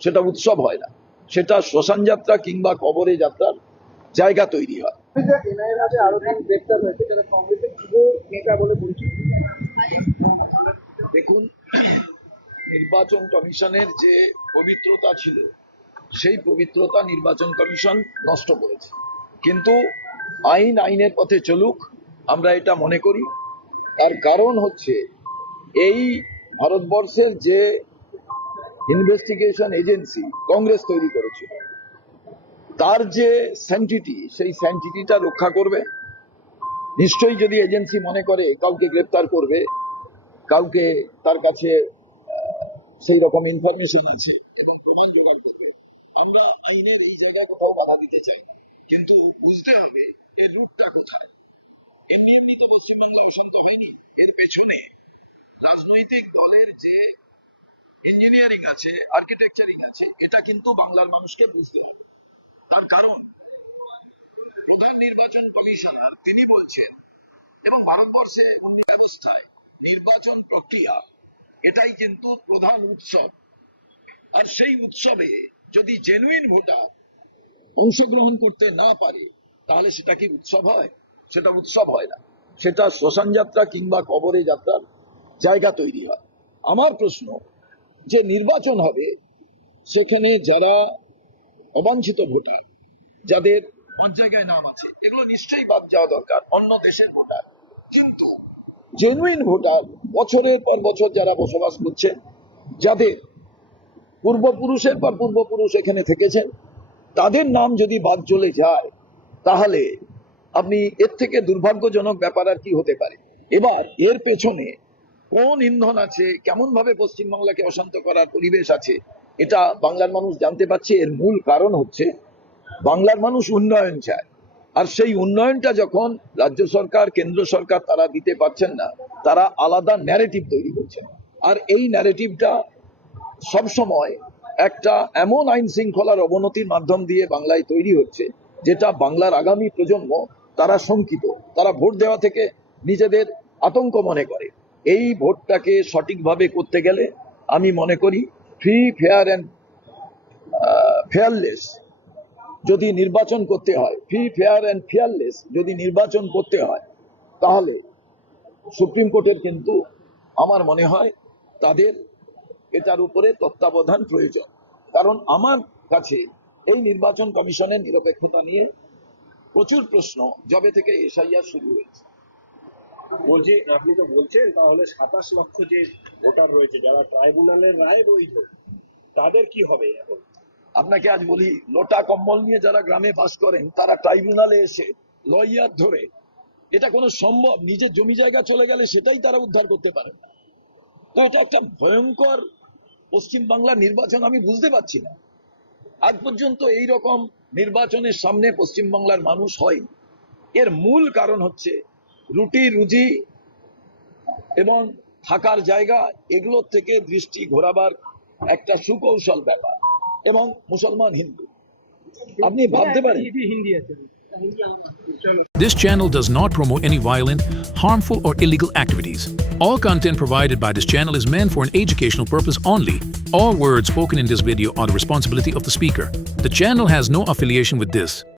সেটা উৎসব হয় না, সেটা শ্মশান যাত্রা কিংবা কবরে যাত্রার জায়গা তৈরি হয়। দেখুন, নির্বাচন কমিশনের যে পবিত্রতা ছিল সেই পবিত্রতা নির্বাচন কমিশন নষ্ট করেছে, কিন্তু আইন আইনের পথে চলুক আমরা এটা মনে করি। তার কারণ হচ্ছে এই ভারতবর্ষের যে ইনভেস্টিগেশন এজেন্সি কংগ্রেস তৈরি করেছিল তার যে স্যান্টিটি, সেই স্যান্টিটিটা রক্ষা করবে। নিশ্চয়ই যদি এজেন্সি মনে করে কাউকে গ্রেপ্তার করবে, কাউকে তার কাছে সেই রকম ইনফরমেশন আছে এবং প্রমাণ জোগাড় করবে, আমরা আইনের এই জায়গায় কোথাও বাধা দিতে চাই না, কিন্তু বুঝতে হবে এর রুটটা কোথায়। এমনি এমনি তো পশ্চিমবাংলা অশান্ত হয়নি, এর পেছনে রাজনৈতিক দলের যে ইঞ্জিনিয়ারিং আছে, আর্কিটেকচারিং আছে, এটা কিন্তু বাংলার মানুষকে বুঝতে হবে। তার কারণ প্রধান নির্বাচন কমিশনার তিনি বলছেন, এবং ভারতবর্ষে অন্য ব্যবস্থায় নির্বাচন প্রক্রিয়া এটাই কিন্তু প্রধান উৎসব, আর সেই উৎসবে যদি জেনুইন ভোটার অংশগ্রহণ করতে না পারে তাহলে সেটা কি উৎসব হয়? সেটা উৎসব হয় না, সেটা শ্মশান যাত্রা কিংবা কবরে যাত্রার জায়গা তৈরি হয়। আমার প্রশ্ন, যে নির্বাচন হবে সেখানে যারা অবাঞ্ছিত ভোটার, যাদের পাঁচ জায়গায় নাম আছে, এগুলো নিশ্চয়ই বাদ যাওয়া দরকার, অন্য দেশের ভোটার। কিন্তু জেনুইন ভোটার, বছরের পর বছর যারা বসবাস করছেন, যাদের পূর্বপুরুষের পর পূর্বপুরুষ এখানে থেকেছেন, তাদের নাম যদি বাদ চলে যায় তাহলে আপনি এর থেকে দুর্ভাগ্যজনক ব্যাপার আর কি হতে পারে। এবার এর পেছনে কোন ইন্ধন আছে, কেমন ভাবে পশ্চিমবাংলাকে অশান্ত করার পরিবেশ আছে, এটা বাংলার মানুষ জানতে পারছে। এর মূল কারণ হচ্ছে বাংলার মানুষ উন্নয়ন চায়, আর সেই উন্নয়নটা যখন রাজ্য সরকার, কেন্দ্র সরকার তারা দিতে পারছেন না, তারা আলাদা ন্যারেটিভ তৈরি করছেন। আর এই ন্যারেটিভটা সবসময় একটা এমন আইন শৃঙ্খলার অবনতির মাধ্যম দিয়ে বাংলায় তৈরি হচ্ছে, যেটা বাংলার আগামী প্রজন্ম তারা শঙ্কিত, তারা ভোট দেওয়া থেকে নিজেদের আতঙ্ক মনে করে। এই ভোটটাকে সঠিকভাবে করতে গেলে আমি মনে করি ফ্রি, ফেয়ার অ্যান্ড ফেয়ারলেস যদি নির্বাচন করতে হয়, ফ্রি, ফেয়ার অ্যান্ড ফেয়ারলেস যদি নির্বাচন করতে হয়, তাহলে সুপ্রিম কোর্টের কিন্তু আমার মনে হয় তাদের এটার উপরে তত্ত্বাবধান প্রয়োজন। কারণ আমার কাছে এই নির্বাচন কমিশনের নিরপেক্ষতা নিয়ে প্রচুর প্রশ্ন যবে থেকে এসআইআর শুরু হয়েছে। বলছি, আপনি তো বলছেন তাহলে 27 লক্ষ যে ভোটার রয়েছে যারা ট্রাইব্যুনালের রায় বৈধ, তাদের কি হবে এখন? আপনাকে আজ বলি, লোটা কম্বল নিয়ে যারা গ্রামে বাস করেন তারা ট্রাইব্যুনালে এসে লয়ার ধরে, এটা কোনো সম্ভব? নিজের জমি জায়গা চলে গেলে সেটাই তারা উদ্ধার করতে পারেন না। তো এটা একটা ভয়ঙ্কর পশ্চিমবাংলার নির্বাচন, আমি বুঝতে পারছি না আজ পর্যন্ত এই রকম নির্বাচনের সামনে পশ্চিমবাংলার মানুষ হয়। এর মূল কারণ হচ্ছে রুটি রুজি এবং থাকার জায়গা, এগুলোর থেকে দৃষ্টি ঘোরাবার একটা সুকৌশল ব্যাপার, এবং মুসলমান হিন্দু আপনি ভাবতে পারেন। This channel does not promote any violent, harmful, or illegal activities. All content provided by this channel is meant for an educational purpose only. All words spoken in this video are the responsibility of the speaker. The channel has no affiliation with this.